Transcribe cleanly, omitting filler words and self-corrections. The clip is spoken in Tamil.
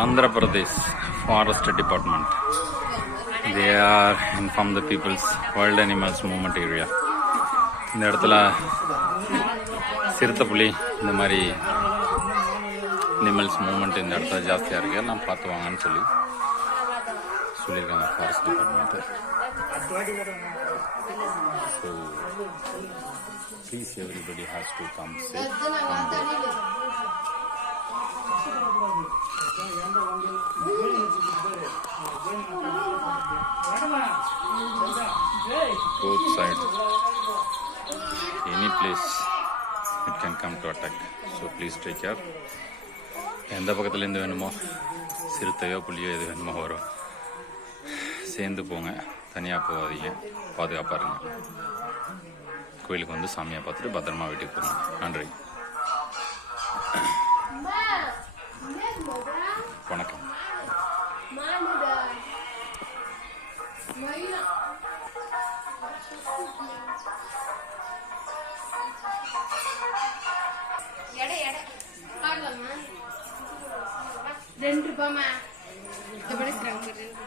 Andhra Pradesh Forest Department. They are inform the people's World Animals Movement area. இந்த இடத்துல சிறுத்தை புலி இந்த மாதிரி அனிமல்ஸ் மூவ்மெண்ட் இந்த இடத்துல ஜாஸ்தியாக இருக்குது. எல்லாம் பார்த்து வாங்கன்னு சொல்லியிருக்காங்க forest department. So please everybody has to come safe. Both sides, any place it can come to attack, so please take care. எந்த பக்கத்துலேருந்து வேணுமோ சிறுத்தையோ புலியோ எது வேணுமோ வரும், சேர்ந்து போங்க, தனியாக போகாதீங்க, பாதுகாப்பாக இருங்க. கோயிலுக்கு வந்து சாமியை பார்த்துட்டு பத்திரமா வீட்டுக்கு போங்க. நன்றி, வணக்கம். ₹2 எப்படி